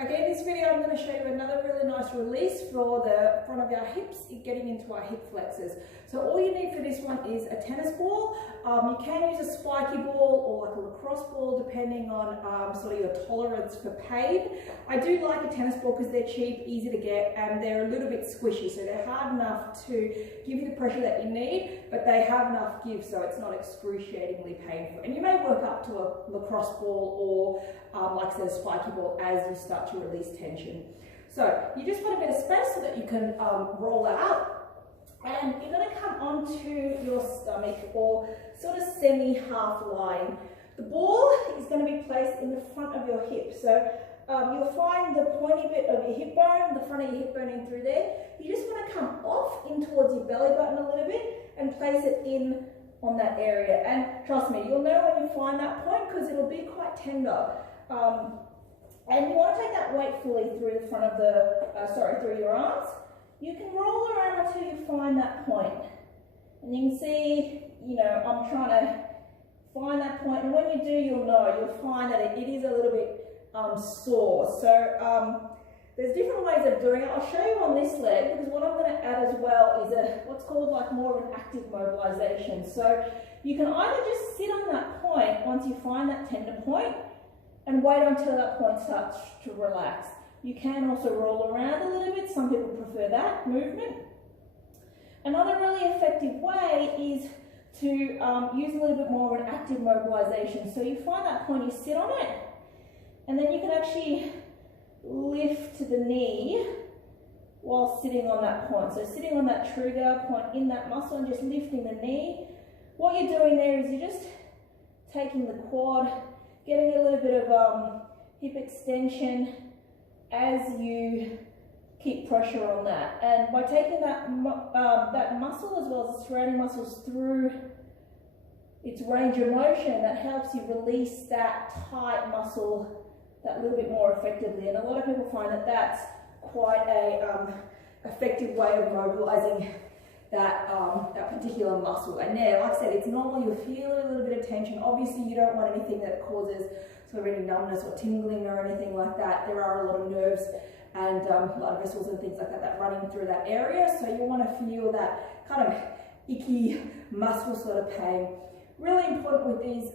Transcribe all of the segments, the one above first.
Okay, in this video I'm going to show you another really nice release for the front of our hips, getting into our hip flexors. So all you need for this one is a tennis ball. You can use a spiky ball or like a lacrosse ball depending on sort of your tolerance for pain. I do like a tennis ball because they're cheap, easy to get, and they're a little bit squishy, so they're hard enough to give you the pressure that you need, but they have enough give so it's not excruciatingly painful. And you may work up to a lacrosse ball or like I said, a spiky ball as you start to release tension. So you just want a bit of space so that you can roll out. And you're going to come onto your stomach or sort of semi-half lying. The ball is going to be placed in the front of your hip. So you'll find the pointy bit of your hip bone, the front of your hip bone in through there. You just want to come off in towards your belly button a little bit and place it in on that area. And trust me, you'll know when you find that point because it'll be quite tender. And you want to take that weight fully through the front of the, through your arms. You can roll around until you find that point. And you can see, you know, I'm trying to find that point. And when you do, you'll find that it is a little bit sore. So there's different ways of doing it. I'll show you on this leg because what I'm going to add as well is what's called like more of an active mobilization. So you can either just sit on that point once you find that tender point and wait until that point starts to relax. You can also roll around a little bit. Some people prefer that movement. Another really effective way is to use a little bit more of an active mobilization. So you find that point, you sit on it, and then you can actually lift to the knee while sitting on that point. So sitting on that trigger point in that muscle and just lifting the knee. What you're doing there is you're just taking the quad, getting a little bit of hip extension as you keep pressure on that. And by taking that muscle as well as the surrounding muscles through its range of motion, that helps you release that tight muscle that little bit more effectively. And a lot of people find that that's quite a effective way of mobilizing that particular muscle. And yeah, like I said, it's normal, you'll feel a little bit of tension. Obviously you don't want anything that causes sort of any numbness or tingling or anything like that. There are a lot of nerves and blood vessels and things like that running through that area, so you want to feel that kind of icky muscle sort of pain. Really important with these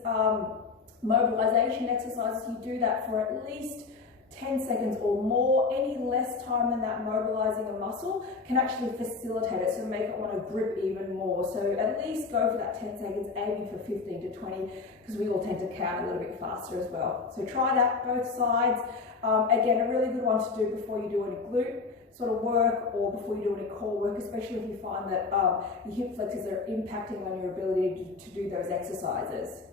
mobilization exercises, you do that for at least 10 seconds or more. Any less time than that mobilizing a muscle can actually facilitate it, so make it want to grip even more. So at least go for that 10 seconds, aiming for 15 to 20, because we all tend to count a little bit faster as well. So try that both sides. Again, a really good one to do before you do any glute sort of work or before you do any core work, especially if you find that your hip flexors are impacting on your ability to do those exercises.